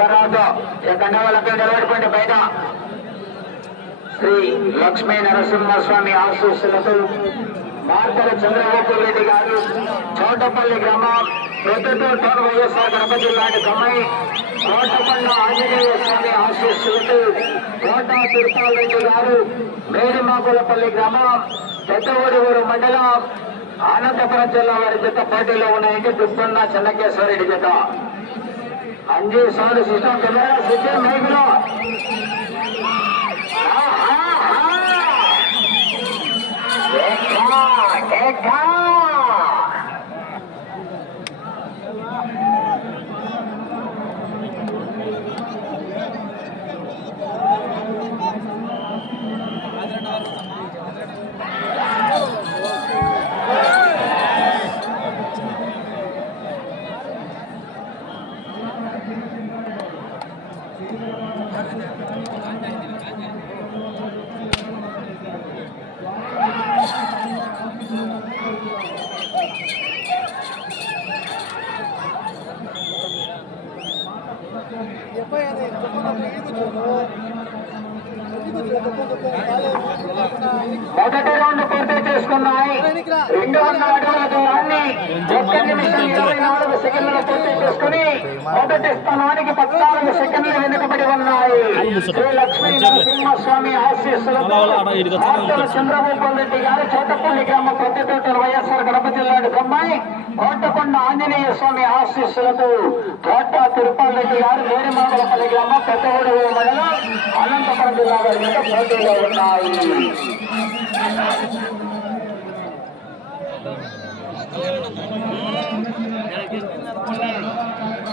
ఎవరాజు ఎక్కడ వాళ్ళకి నిలబడిపోండి బయట. శ్రీ లక్ష్మీ నరసింహస్వామి ఆశీస్సులతో మార్తల చంద్రబాబు రెడ్డి గారు చోటపల్లి గ్రామం ప్రొద్దుటూరు వైఎస్ఆర్ కడప జిల్లాకి కమ్మాయి కోటపల్లి ఆంజనేయ స్వామి ఆశీస్సులతో కోట తిరుపాల్ రెడ్డి గారు మేడిమాకులపల్లి గ్రామం పెద్దవూరు మండలం అనంతపురం జిల్లా వారి జత పోటీలో ఉన్నాయంటే దుబ్బన్న చెన్నకేశ్వరరెడ్డి జత. Anji sound system camera system మైకులో మొదటి రౌండ్ పూర్తి చేసుకున్నాయి. రెండు వందల అడుగుల దూరాన్ని ఒక్క నిమిషం ఇరవై నాలుగు సెకండ్లు పూర్తి చేసుకుని మొదటి స్థానానికి పద్నాలుగు సెకండ్లు వెనుకబడి ఉన్నాయి. శ్రీ లక్ష్మీ నరసింహస్వామి ఆశీస్సులతో చంద్రబాబు రెడ్డి గారు చోటపల్లి గ్రామ ప్రతితోటల వైఎస్ఆర్ కడప జిల్లాడు కమ్మాయి కోటకొండ ఆంజనేయ స్వామి ఆశీస్సులతో కోట తిరుపతి రెడ్డి గారు నేరిమామలపల్లి గ్రామ పెద్దగూడు మండలం అనంతపురం జిల్లా వారి మీద పోటీలో ఉన్నాయి మూడు గంటలు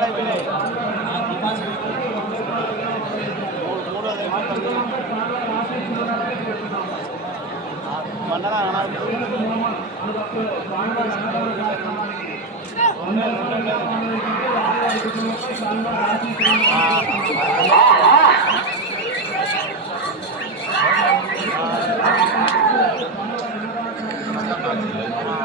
అయిపోయినాయి మండలా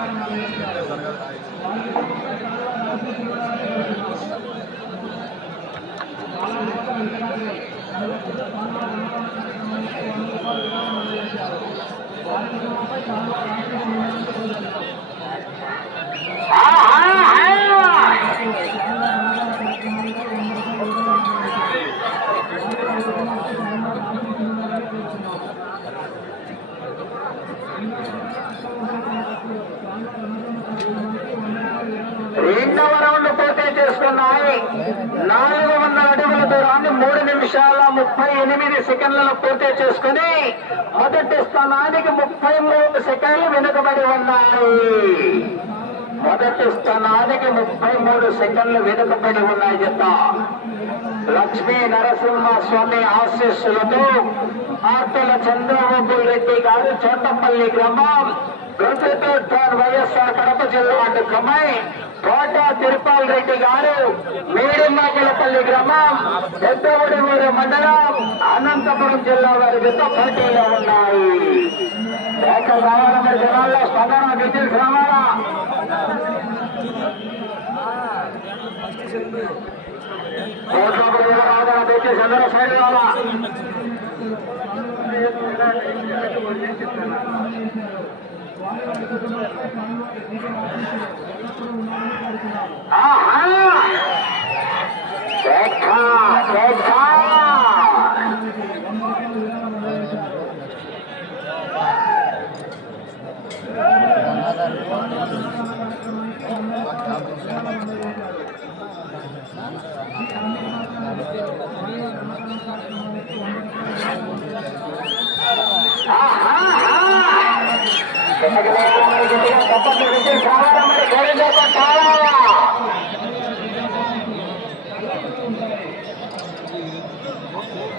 రెండవ రౌండ్ పూర్తి చేసుకున్నాయి నాలుగు వందల అడుగుల దూరాన్ని మూడు నిమిషాల ముప్పై ఎనిమిది సెకండ్లలో పూర్తి చేసుకుని మొదటి స్థానానికి ముప్పై మూడు సెకండ్లు వెనుకబడి ఉన్నాయి. మొదటి స్థానానికి ముప్పై మూడు సెకండ్లు వెనుకబడి ఉన్నాయి చెత్త లక్ష్మీ నరసింహ స్వామి ఆశీస్సులతో ఆర్తల చంద్రబాబు రెడ్డి గారు చోటపల్లి గ్రామం వైఎస్ఆర్ కడప జిల్లా అడ్డుకమై కోట తిరుపాల్ రెడ్డి గారు మీడిమాకులపల్లి గ్రామం పెద్దవుడిమూరు మండలం అనంతపురం జిల్లా వారి జత పోటీలో ఉన్నాయి. ఏకం రావాలా మరి జనాల్లో? స్పందన డీటెయిల్స్ రావాలా? కోట్ల రావాలా? డీటెయిల్స్ అందరూ సైడ్ రావాలా? ఆ.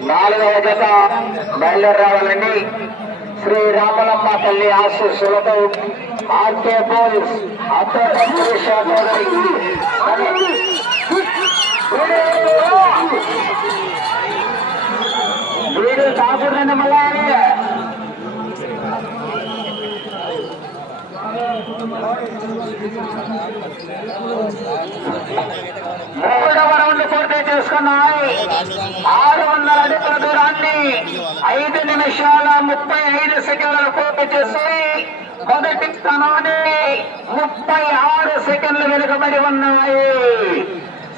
నాలుగవ జత బయలుదేరి శ్రీ రామలమ్మ తల్లి ఆశీస్సులతో ఆర్కే పోలీస్ వీడు మూడవ రౌండ్ పూర్తి చేసుకున్నాయి. ఆరు వందల అడుగుల దూరాన్ని ఐదు నిమిషాల ముప్పై ఐదు సెకండ్లు పూర్తి చేసి మొదటి స్థానాన్ని ముప్పై ఆరు సెకండ్లు వెనుకబడి ఉన్నాయి.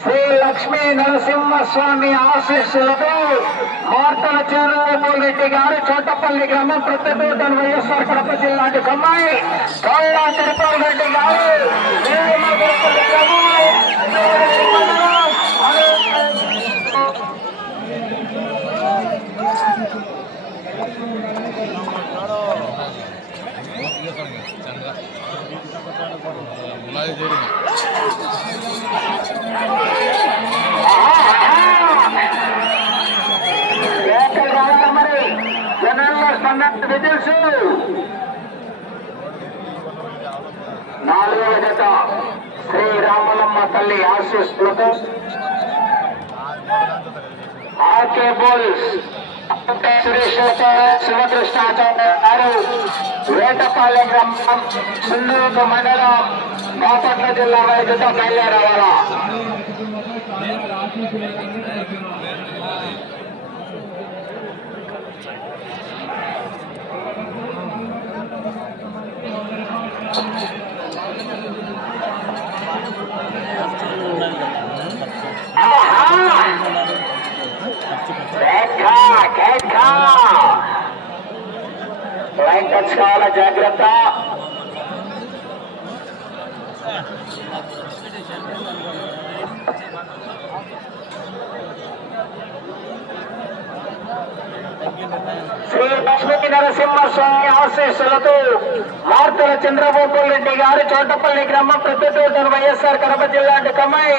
శ్రీ లక్ష్మీ నరసింహస్వామి ఆశీస్సులతో మార్తల చెరువు రెడ్డి గారు చోటపల్లి గ్రామం ప్రతిపూటన వైఎస్ఆర్ కడప జిల్లాకి కమ్మాయి కౌలా తిరుపతి రెడ్డి గారు నేలమగరపల్లి గ్రామం, స్పందన నాలుగవ జత శ్రీ రామలమ్మ తల్లి ఆశీస్సులతో ఆర్కే బోల్స్ శివకృష్ణాచార్య గారు వేటపాలెం గ్రామం సున్నూరు మండలం బాపట్ల జిల్లా వైద్యుతో బయలుదేరవాలా లైన్ జాగ్రత్త. శ్రీ లక్ష్మీ నరసింహస్వామి ఆశీస్సులతో మార్తుల చంద్రబాబు రెడ్డి గారు చోటపల్లి గ్రామం ప్రతితోటను వైఎస్ఆర్ కడప జిల్లా కమ్మాయి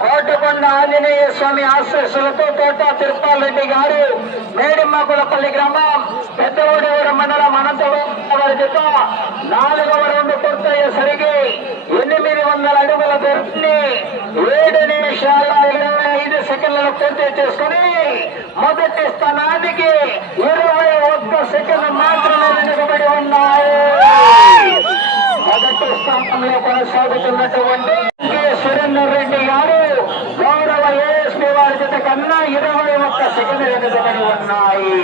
కోటకొండ ఆంజనేయ స్వామి ఆశీస్సులతో తోట తిరుపాల్ రెడ్డి గారు మేడిమ్మకులపల్లి గ్రామం పెద్దవడేవర మండలం అనంతవరం వారి జత నాలుగవ రౌండ్ పూర్తయ్యేసరికి ఎనిమిది వందల అడుగుల దూరాన్ని ఏడు నిమిషాల ఇరవై ఐదు సెకండ్లను పూర్తి చేసుకుని మొదటి స్థానానికి ఇరవై ఒక్క సెకండ్ మాత్రమే వెనుకబడి ఉన్నాయి. మొదటి స్థానంలో కొనసాగుతున్నటువంటి సురేందర్ రెడ్డి గారు గౌరవ ఏఎస్పీ వారి జత కన్నా ఇరవై ఒక్క సెకండ్ వెనుకబడి ఉన్నాయి.